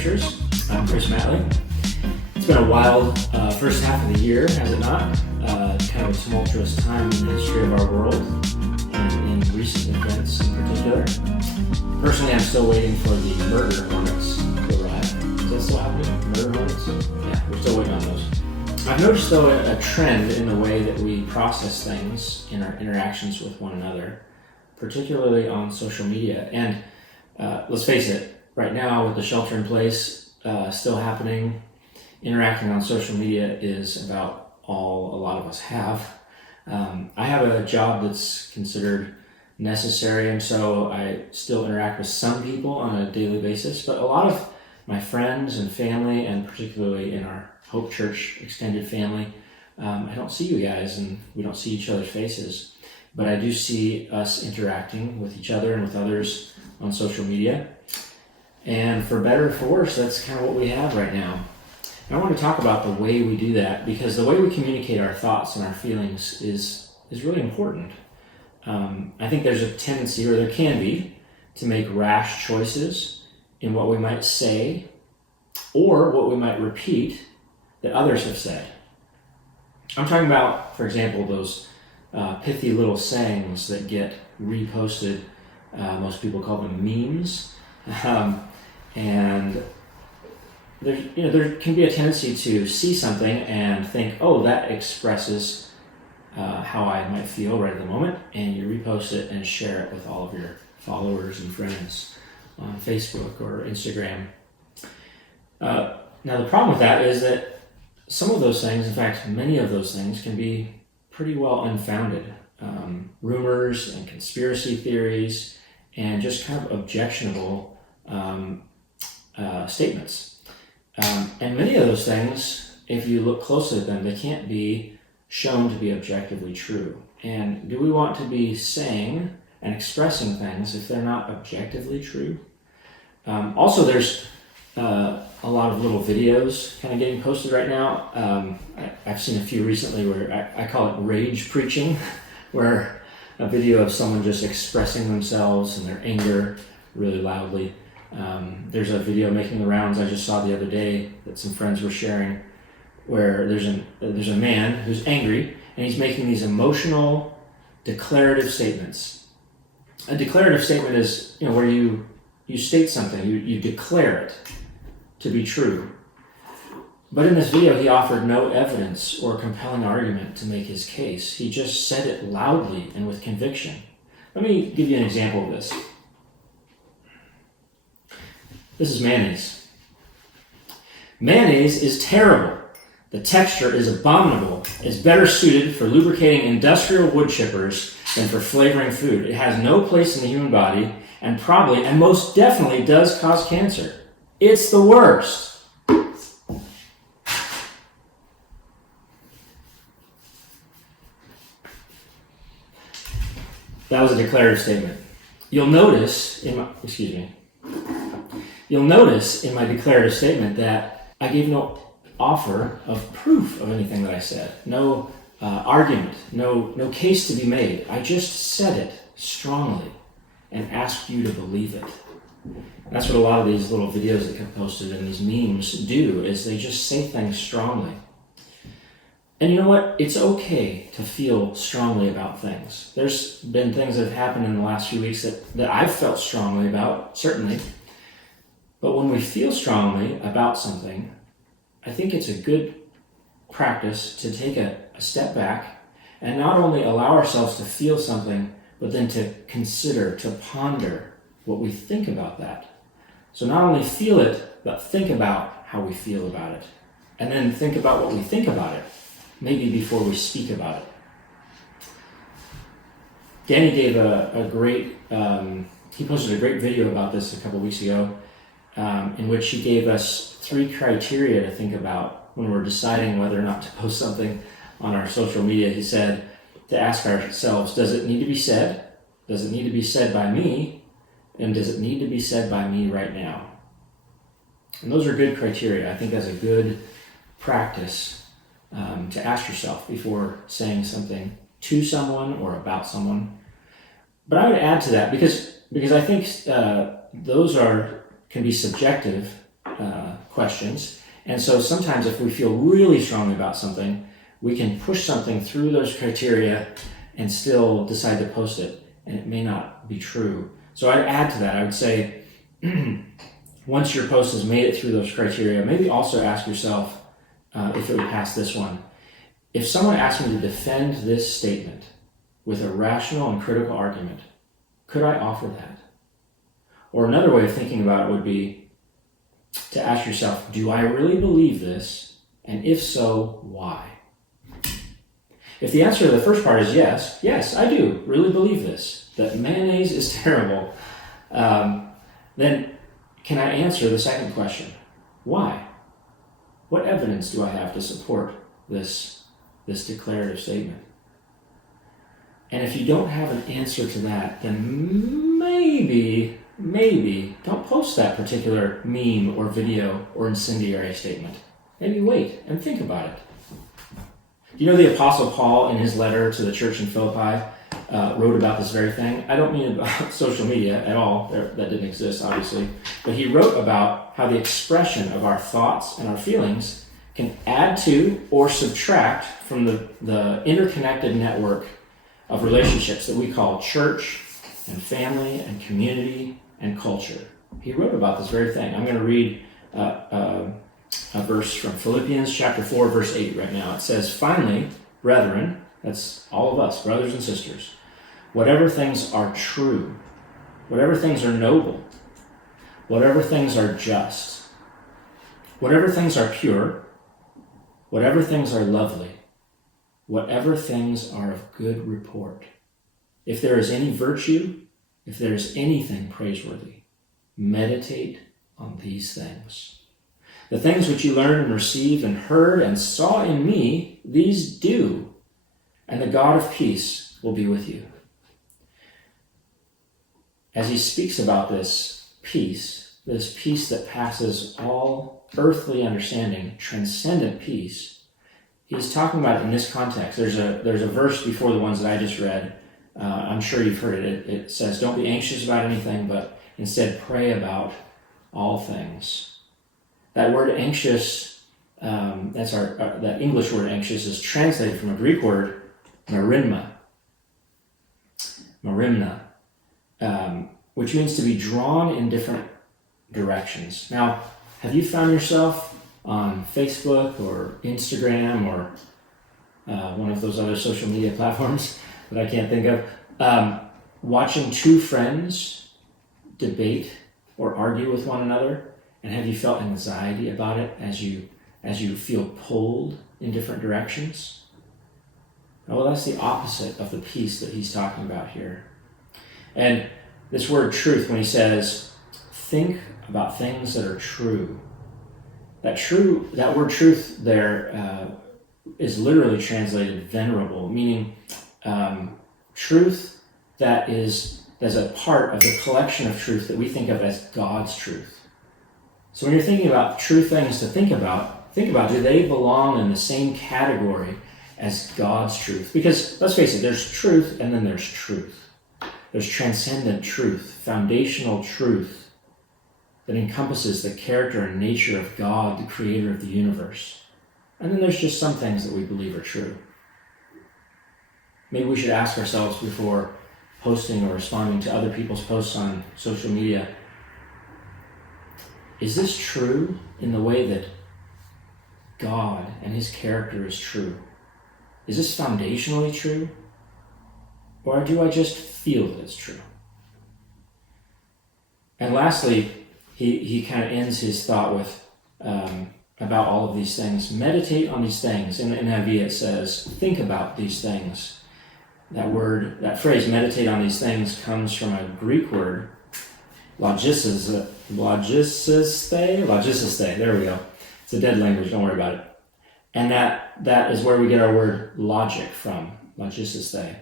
Scriptures. I'm Chris Matley. It's been a wild first half of the year, has it not? Kind of a tumultuous time in the history of our world and in recent events in particular. Personally, I'm still waiting for the murder hornets to arrive. Is that still happening? Murder hornets? Yeah, we're still waiting on those. I've noticed, though, a trend in the way that we process things in our interactions with one another, particularly on social media. And let's face it, right now with the shelter in place still happening, interacting on social media is about all a lot of us have. I have a job that's considered necessary, and so I still interact with some people on a daily basis, but a lot of my friends and family, and particularly in our Hope Church extended family, I don't see you guys and we don't see each other's faces, but I do see us interacting with each other and with others on social media. And for better or for worse, that's kind of what we have right now. And I want to talk about the way we do that, because the way we communicate our thoughts and our feelings is really important. I think there's a tendency, or there can be, to make rash choices in what we might say or what we might repeat that others have said. I'm talking about, for example, those pithy little sayings that get reposted. Most people call them memes. And there can be a tendency to see something and think, oh, that expresses how I might feel right at the moment, and you repost it and share it with all of your followers and friends on Facebook or Instagram. Now, the problem with that is that some of those things, in fact, many of those things, can be pretty well unfounded. Rumors and conspiracy theories and just kind of objectionable statements. And many of those things, if you look closely at them, they can't be shown to be objectively true. And do we want to be saying and expressing things if they're not objectively true? Also, there's a lot of little videos kind of getting posted right now. I've seen a few recently where I call it rage preaching, where a video of someone just expressing themselves and their anger really loudly. There's a video making the rounds I just saw the other day that some friends were sharing, where there's a man who's angry and he's making these emotional declarative statements. A declarative statement is, where you state something, you declare it to be true. But in this video, he offered no evidence or compelling argument to make his case. He just said it loudly and with conviction. Let me give you an example of this. This is mayonnaise. Mayonnaise is terrible. The texture is abominable. It's better suited for lubricating industrial wood chippers than for flavoring food. It has no place in the human body and probably and most definitely does cause cancer. It's the worst. That was a declarative statement. You'll notice in my declarative statement that I gave no offer of proof of anything that I said. No argument, no case to be made. I just said it strongly and asked you to believe it. That's what a lot of these little videos that get posted and these memes do, is they just say things strongly. And you know what? It's okay to feel strongly about things. There's been things that have happened in the last few weeks that I've felt strongly about, certainly. But when we feel strongly about something, I think it's a good practice to take a step back and not only allow ourselves to feel something, but then to consider, to ponder what we think about that. So not only feel it, but think about how we feel about it. And then think about what we think about it, maybe before we speak about it. Danny gave he posted a great video about this a couple weeks ago, in which he gave us 3 criteria to think about when we're deciding whether or not to post something on our social media. He said to ask ourselves, does it need to be said? Does it need to be said by me? And does it need to be said by me right now? And those are good criteria. I think that's a good practice to ask yourself before saying something to someone or about someone. But I would add to that, because I think those can be subjective questions. And so sometimes if we feel really strongly about something, we can push something through those criteria and still decide to post it, and it may not be true. So I'd add to that. I would say, once your post has made it through those criteria, maybe also ask yourself if it would pass this one. If someone asked me to defend this statement with a rational and critical argument, could I offer that? Or another way of thinking about it would be to ask yourself, do I really believe this? And if so, why? If the answer to the first part is yes, I do really believe this, that mayonnaise is terrible, then can I answer the second question? Why? What evidence do I have to support this declarative statement? And if you don't have an answer to that, then maybe don't post that particular meme or video or incendiary statement. Maybe wait and think about it. Do you know the Apostle Paul, in his letter to the church in Philippi, wrote about this very thing? I don't mean about social media at all. That didn't exist, obviously. But he wrote about how the expression of our thoughts and our feelings can add to or subtract from the interconnected network of relationships that we call church and family and community and culture. He wrote about this very thing. I'm going to read a verse from Philippians chapter 4, verse 8 right now. It says, "Finally, brethren," that's all of us, brothers and sisters, "whatever things are true, whatever things are noble, whatever things are just, whatever things are pure, whatever things are lovely, whatever things are of good report, if there is any virtue, if there is anything praiseworthy, meditate on these things. The things which you learned and received and heard and saw in me, these do, and the God of peace will be with you." As he speaks about this peace that passes all earthly understanding, transcendent peace, he's talking about it in this context. There's a verse before the ones that I just read. I'm sure you've heard it. It says, "Don't be anxious about anything, but instead pray about all things." That word anxious, that English word anxious, is translated from a Greek word, merimna, which means to be drawn in different directions. Now, have you found yourself on Facebook or Instagram or one of those other social media platforms that I can't think of, watching two friends debate or argue with one another? And have you felt anxiety about it as you feel pulled in different directions? Well, that's the opposite of the peace that he's talking about here. And this word truth, when he says, think about things that are true, that word truth there is literally translated venerable, meaning truth that is a part of the collection of truth that we think of as God's truth. So when you're thinking about true things to think about, do they belong in the same category as God's truth? Because let's face it, there's truth and then there's truth. There's transcendent truth, foundational truth that encompasses the character and nature of God, the creator of the universe. And then there's just some things that we believe are true. Maybe we should ask ourselves before posting or responding to other people's posts on social media, is this true in the way that God and his character is true? Is this foundationally true? Or do I just feel that it's true? And lastly, he kind of ends his thought with about all of these things. Meditate on these things. In the NIV it says, think about these things. That phrase, meditate on these things, comes from a Greek word, logisiste, there we go. It's a dead language, don't worry about it. And that is where we get our word logic from, logisiste.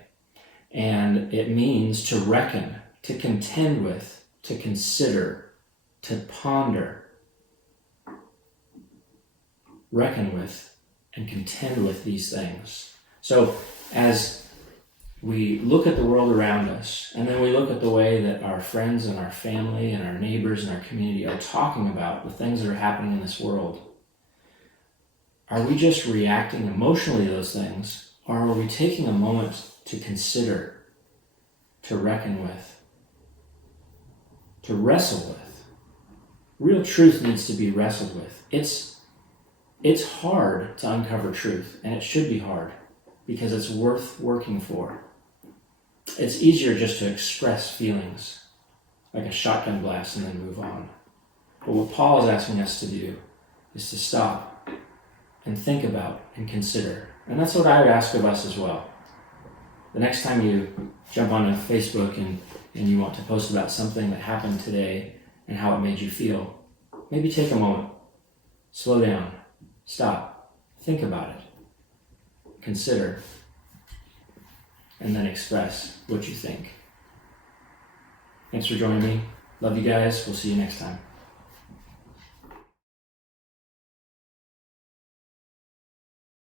And it means to reckon, to contend with, to consider, to ponder. Reckon with and contend with these things. So as we look at the world around us, and then we look at the way that our friends and our family and our neighbors and our community are talking about the things that are happening in this world. Are we just reacting emotionally to those things, or are we taking a moment to consider, to reckon with, to wrestle with? Real truth needs to be wrestled with. It's hard to uncover truth, and it should be hard, because it's worth working for. It's easier just to express feelings, like a shotgun blast, and then move on. But what Paul is asking us to do is to stop and think about and consider. And that's what I would ask of us as well. The next time you jump on Facebook and you want to post about something that happened today and how it made you feel, maybe take a moment, slow down, stop, think about it, consider, and then express what you think. Thanks for joining me. Love you guys. We'll see you next time.